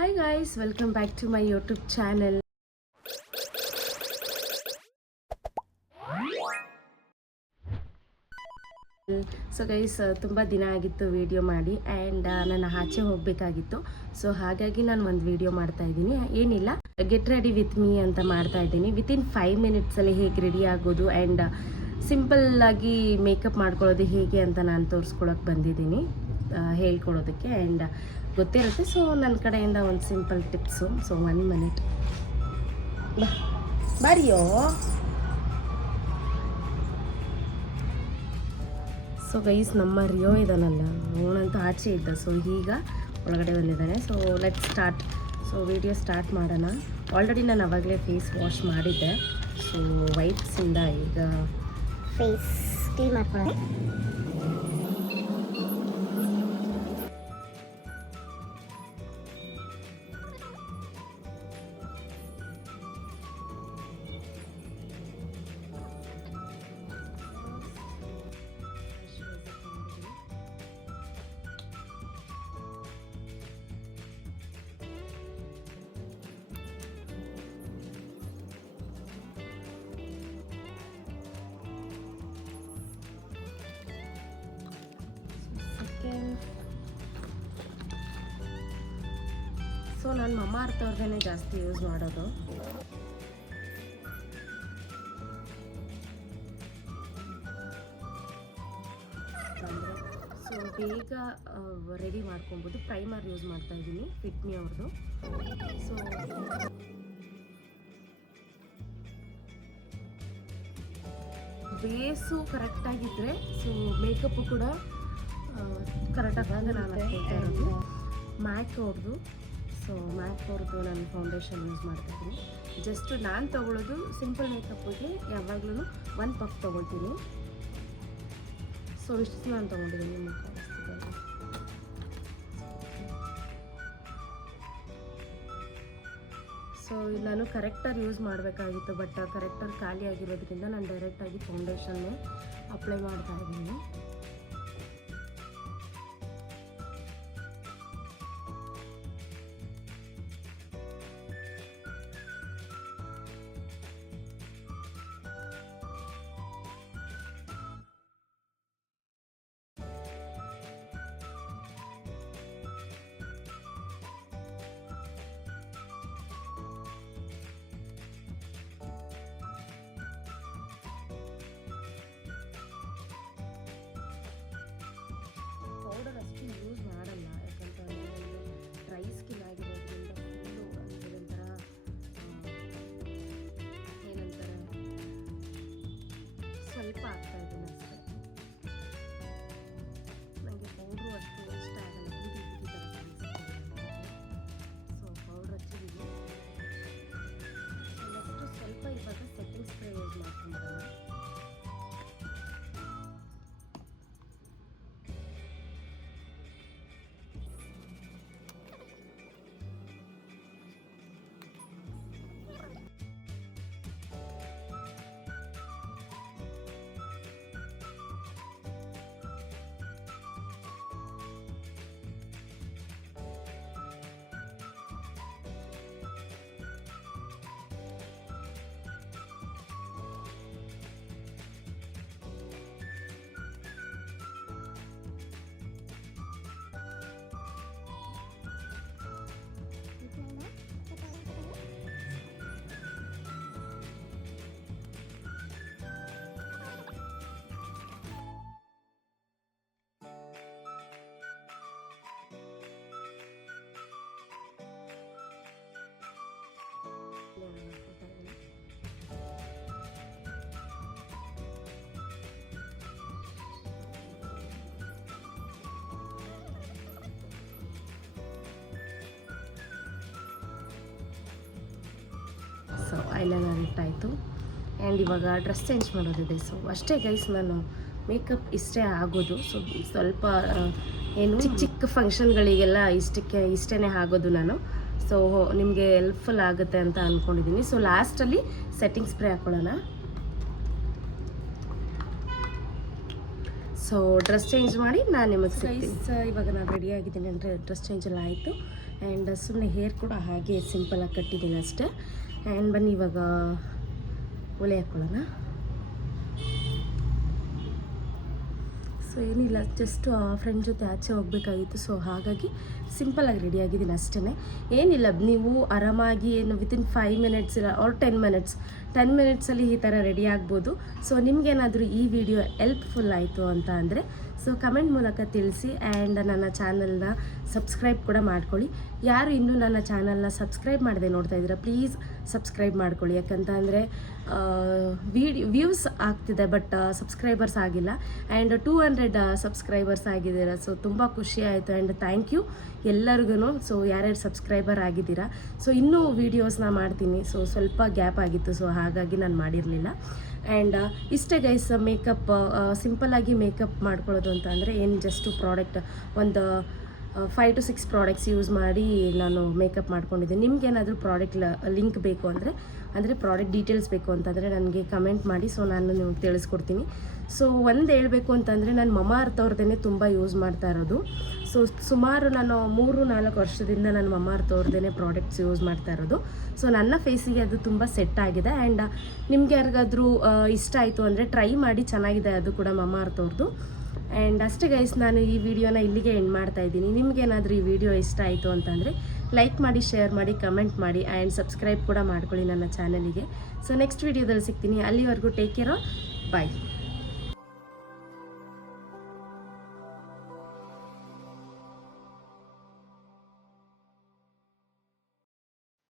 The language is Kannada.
Hi guys, welcome back to my YouTube channel. So guys ತುಂಬ ದಿನ ಆಗಿತ್ತು ವಿಡಿಯೋ ಮಾಡಿ ಆ್ಯಂಡ್ ನಾನು ಆಚೆ ಹೋಗಬೇಕಾಗಿತ್ತು. ಸೊ ಹಾಗಾಗಿ ನಾನು ಒಂದು ವಿಡಿಯೋ ಮಾಡ್ತಾ ಇದ್ದೀನಿ. ಏನಿಲ್ಲ, ಗೆಟ್ ರೆಡಿ ವಿತ್ ಮೀ ಅಂತ ಮಾಡ್ತಾ ಇದ್ದೀನಿ. ವಿತಿನ್ 5 ಮಿನಿಟ್ಸಲ್ಲಿ ಹೇಗೆ ರೆಡಿ ಆಗೋದು ಆ್ಯಂಡ್ ಸಿಂಪಲ್ಲಾಗಿ ಮೇಕಪ್ ಮಾಡ್ಕೊಳ್ಳೋದು ಹೇಗೆ ಅಂತ ನಾನು ತೋರಿಸ್ಕೊಳಕ್ಕೆ ಬಂದಿದ್ದೀನಿ, ಹೇಳ್ಕೊಡೋದಕ್ಕೆ. ಆ್ಯಂಡ್ ಗೊತ್ತಿರುತ್ತೆ, ಸೊ ನನ್ನ ಕಡೆಯಿಂದ ಒಂದು ಸಿಂಪಲ್ ಟಿಪ್ಸು. ಸೊ 1 ಮಿನಿಟ್ ಬಾರಿಯೋ. ಸೊ ಗೈಸ್, ನಮ್ಮ ರಿಯೋ ಇದ್ದಾನಲ್ಲ, ಅವನಂತೂ ಆಚೆ ಇದ್ದ. ಸೊ ಈಗ ಒಳಗಡೆ ಬಂದಿದ್ದಾನೆ. So let start. So video start ಮಾಡೋಣ. ಆಲ್ರೆಡಿ ನಾನು ಅವಾಗಲೇ ಫೇಸ್ ವಾಶ್ ಮಾಡಿದ್ದೆ. ಸೊ ವೈಪ್ಸಿಂದ ಈಗ ಫೇಸ್ ಕ್ಲೀನ್ ಮಾಡ್ಕೊಳ್ಳೋಣ. ಸೊ ನಾನು ಮಮ್ಮ ಅರ್ಥ ಅವ್ರದೇ ಜಾಸ್ತಿ ಯೂಸ್ ಮಾಡೋದು. ಸೊ ಬೇಗ ರೆಡಿ ಮಾಡ್ಕೊಬೋದು. ಪ್ರೈಮರ್ ಯೂಸ್ ಮಾಡ್ತಾ ಇದ್ದೀನಿ, ಫಿಟ್ಮಿ ಅವ್ರದ್ದು. ಸೊ ಬೇಸು ಕರೆಕ್ಟಾಗಿದ್ದರೆ ಸೊ ಮೇಕಪ್ಪು ಕೂಡ ಕರೆಕ್ಟಾಗಿ ನಾನು ಹಾಕ್ಕೊಳ್ತಾ ಇರೋದು. ಮ್ಯಾಕ್ ಅವ್ರದ್ದು. ಸೊ ಮ್ಯಾಕ್ ಅವ್ರದ್ದು ನಾನು ಫೌಂಡೇಶನ್ ಯೂಸ್ ಮಾಡ್ತಾಯಿದ್ದೀನಿ. ಜಸ್ಟ್ ನಾನು ತೊಗೊಳ್ಳೋದು ಸಿಂಪಲ್ ಮೇಕಪ್ಪಿಗೆ ಯಾವಾಗಲೂ 1 ಪಫ್ ತೊಗೊಳ್ತೀನಿ. ಸೊ ಇಷ್ಟು ನಾನು ತೊಗೊಂಡಿದ್ದೀನಿ. ನಿಮಗೆ ಕಾಣಿಸ್ತಿದೆ. ಸೊ ನಾನು ಕರೆಕ್ಟರ್ ಯೂಸ್ ಮಾಡಬೇಕಾಗಿತ್ತು, ಬಟ್ ಕರೆಕ್ಟರ್ ಖಾಲಿ ಆಗಿರೋದ್ರಿಂದ ನಾನು ಡೈರೆಕ್ಟಾಗಿ ಫೌಂಡೇಶನ್ನೇ ಅಪ್ಲೈ ಮಾಡ್ತಾ ಇದ್ದೀನಿ. ಪೌಡರ್ ಅಷ್ಟು ಯೂಸ್ ಮಾಡಲ್ಲ, ಯಾಕಂತಂದರೆ ಡ್ರೈ ಸ್ಕಿನ್ ಆಗಿರೋದ್ರಿಂದ ಫುಲ್ಲು ಒಂಥರ ಏನಂತಾರೆ ಸ್ವಲ್ಪ ಆಗ್ತಾ ಇದ್ದೀನಿ ಅಷ್ಟೇ. ನನಗೆ ಪೌಡ್ರು ಅಷ್ಟು ಇಷ್ಟ ಆಗಲ್ಲ, ಬೂದಿ ಬೂದಿ ಥರ ಕಾಣಿಸುತ್ತೆ. So powder ಹಚ್ಚಿದ್ದೀನಿ. ನೆಕ್ಸ್ಟು ಸ್ವಲ್ಪ ಇವಾಗ ಸೆಟ್ಟಿಂಗ್ ಸ್ಪ್ರೇ ಯೂಸ್ ಮಾಡ್ಕೊಂಡ್ಬರೋಣ. ಸೊ ಐಲೈನರ್ ಇಟ್ಟಾಯಿತು. ಆ್ಯಂಡ್ ಇವಾಗ ಡ್ರೆಸ್ ಚೇಂಜ್ ಮಾಡೋದಿದೆ. ಸೊ ಅಷ್ಟೇ ಗೈಸ್, ನಾನು ಮೇಕಪ್ ಇಷ್ಟೇ ಆಗೋದು. ಸೊ ಸ್ವಲ್ಪ ಏನು ಚಿಕ್ಕ ಚಿಕ್ಕ ಫಂಕ್ಷನ್ಗಳಿಗೆಲ್ಲ ಇಷ್ಟೇ ಆಗೋದು ನಾನು. ಸೊ ನಿಮಗೆ ಹೆಲ್ಪ್ಫುಲ್ ಆಗುತ್ತೆ ಅಂತ ಅಂದ್ಕೊಂಡಿದ್ದೀನಿ. ಸೊ ಲಾಸ್ಟಲ್ಲಿ ಸೆಟ್ಟಿಂಗ್ ಸ್ಪ್ರೇ ಹಾಕ್ಕೊಳ್ಳೋಣ. ಸೊ ಡ್ರೆಸ್ ಚೇಂಜ್ ಮಾಡಿ ನಾನು ನಿಮಗೆ ಸಿಗ್ತೀನಿ. ಇವಾಗ ನಾನು ರೆಡಿ ಆಗಿದ್ದೀನಿ ಅಂದರೆ ಡ್ರೆಸ್ ಚೇಂಜ್ ಎಲ್ಲ ಆಯಿತು. ಆ್ಯಂಡ್ ಸುಮ್ಮನೆ ಹೇರ್ ಕೂಡ ಹಾಗೆ ಸಿಂಪಲಾಗಿ ಕಟ್ಟಿದ್ದೀನಿ ಅಷ್ಟೇ. ಆ್ಯಂಡ್ ಬನ್ನಿ ಇವಾಗ ಒಲೆ ಹಾಕ್ಕೊಳ್ಳೋಣ. ಸೊ ಏನಿಲ್ಲ, ಜಸ್ಟ್ ಫ್ರೆಂಡ್ ಜೊತೆ ಆಚೆ ಹೋಗಬೇಕಾಗಿತ್ತು. ಸೊ ಹಾಗಾಗಿ ಸಿಂಪಲಾಗಿ ರೆಡಿಯಾಗಿದ್ದೀನಿ ಅಷ್ಟೇ. ಏನಿಲ್ಲ, ನೀವು ಆರಾಮಾಗಿ ಏನು ವಿತಿನ್ 5 ಮಿನಿಟ್ಸ್ ಇಲ್ಲ ಆರ್ 10 ಮಿನಿಟ್ಸಲ್ಲಿ ಈ ಥರ ರೆಡಿ ಆಗ್ಬೋದು. ಸೊ ನಿಮಗೇನಾದರೂ ಈ ವಿಡಿಯೋ ಹೆಲ್ಪ್ಫುಲ್ ಆಯಿತು ಅಂತ ಅಂದರೆ ಸೊ ಕಮೆಂಟ್ ಮೂಲಕ ತಿಳಿಸಿ. ಆ್ಯಂಡ್ ನನ್ನ ಚಾನಲ್ನ ಸಬ್ಸ್ಕ್ರೈಬ್ ಕೂಡ ಮಾಡ್ಕೊಳ್ಳಿ. ಯಾರು ಇನ್ನೂ ನನ್ನ ಚಾನಲ್ನ ಸಬ್ಸ್ಕ್ರೈಬ್ ಮಾಡದೆ ನೋಡ್ತಾ ಇದ್ದೀರಾ, ಪ್ಲೀಸ್ ಸಬ್ಸ್ಕ್ರೈಬ್ ಮಾಡ್ಕೊಳ್ಳಿ. ಯಾಕಂತ ಅಂದರೆ ವ್ಯೂಸ್ ಆಗ್ತಿದೆ ಬಟ್ ಸಬ್ಸ್ಕ್ರೈಬರ್ಸ್ ಆಗಿಲ್ಲ. ಆ್ಯಂಡ್ 200 ಸಬ್ಸ್ಕ್ರೈಬರ್ಸ್ ಆಗಿದ್ದೀರಾ. ಸೊ ತುಂಬ ಖುಷಿ ಆಯಿತು ಆ್ಯಂಡ್ ಥ್ಯಾಂಕ್ ಯು ಎಲ್ಲರಿಗೂ. ಸೊ ಯಾರ್ಯಾರು ಸಬ್ಸ್ಕ್ರೈಬರ್ ಆಗಿದ್ದೀರಾ. ಸೊ ಇನ್ನೂ ವೀಡಿಯೋಸ್ನ ಮಾಡ್ತೀನಿ. ಸೊ ಸ್ವಲ್ಪ ಗ್ಯಾಪ್ ಆಗಿತ್ತು, ಸೊ ಹಾಗಾಗಿ ನಾನು ಮಾಡಿರಲಿಲ್ಲ. ಆ್ಯಂಡ್ ಇಷ್ಟೇ ಗೈಸ್, ಮೇಕಪ್ ಸಿಂಪಲ್ಲಾಗಿ ಮೇಕಪ್ ಮಾಡ್ಕೊಳ್ಳೋದು ಅಂತ ಅಂದರೆ ಏನು, ಜಸ್ಟು ಪ್ರಾಡಕ್ಟ್ ಒಂದು 5 to 6 ಪ್ರಾಡಕ್ಟ್ಸ್ ಯೂಸ್ ಮಾಡಿ ನಾನು ಮೇಕಪ್ ಮಾಡ್ಕೊಂಡಿದ್ದೀನಿ. ನಿಮ್ಗೇನಾದರೂ ಪ್ರಾಡಕ್ಟ್ ಲಿಂಕ್ ಬೇಕು ಅಂದರೆ ಪ್ರಾಡಕ್ಟ್ ಡೀಟೇಲ್ಸ್ ಬೇಕು ಅಂತಂದರೆ ನನಗೆ ಕಮೆಂಟ್ ಮಾಡಿ. ಸೊ ನಾನು ನಿಮಗೆ ತಿಳಿಸ್ಕೊಡ್ತೀನಿ. ಸೊ ಒಂದು ಹೇಳಬೇಕು ಅಂತಂದರೆ ನಾನು ಮಮಾ ಅರ್ತ್ ಅವ್ರದ್ದೇ ತುಂಬ ಯೂಸ್ ಮಾಡ್ತಾ ಇರೋದು. ಸೊ ಸುಮಾರು ನಾನು 3-4 ವರ್ಷದಿಂದ ನಾನು ಮಮಾ ಅರ್ತ್ ಅವ್ರದ್ದೇ ಪ್ರಾಡಕ್ಟ್ಸ್ ಯೂಸ್ ಮಾಡ್ತಾ ಇರೋದು. ಸೊ ನನ್ನ ಫೇಸಿಗೆ ಅದು ತುಂಬ ಸೆಟ್ ಆಗಿದೆ. ಆ್ಯಂಡ್ ನಿಮ್ಗೆ ಯಾರಿಗಾದ್ರೂ ಇಷ್ಟ ಆಯಿತು ಅಂದರೆ ಟ್ರೈ ಮಾಡಿ, ಚೆನ್ನಾಗಿದೆ ಅದು ಕೂಡ ಮಮಾ ಅರ್ತ್ ಅವ್ರದ್ದು. ಆ್ಯಂಡ್ ಅಷ್ಟೇ ಗೈಸ್, ನಾನು ಈ ವಿಡಿಯೋನ ಇಲ್ಲಿಗೆ ಎಂಡ್ ಮಾಡ್ತಾ ಇದ್ದೀನಿ. ನಿಮಗೇನಾದರೂ ಈ ವಿಡಿಯೋ ಇಷ್ಟ ಆಯಿತು ಅಂತಂದರೆ ಲೈಕ್ ಮಾಡಿ, ಶೇರ್ ಮಾಡಿ, ಕಮೆಂಟ್ ಮಾಡಿ ಆ್ಯಂಡ್ ಸಬ್ಸ್ಕ್ರೈಬ್ ಕೂಡ ಮಾಡ್ಕೊಳ್ಳಿ ನನ್ನ ಚಾನಲಿಗೆ. ಸೊ ನೆಕ್ಸ್ಟ್ ವಿಡಿಯೋದಲ್ಲಿ ಸಿಗ್ತೀನಿ. ಅಲ್ಲಿವರೆಗೂ ಟೇಕ್ ಕೇರ್, ಬಾಯ್.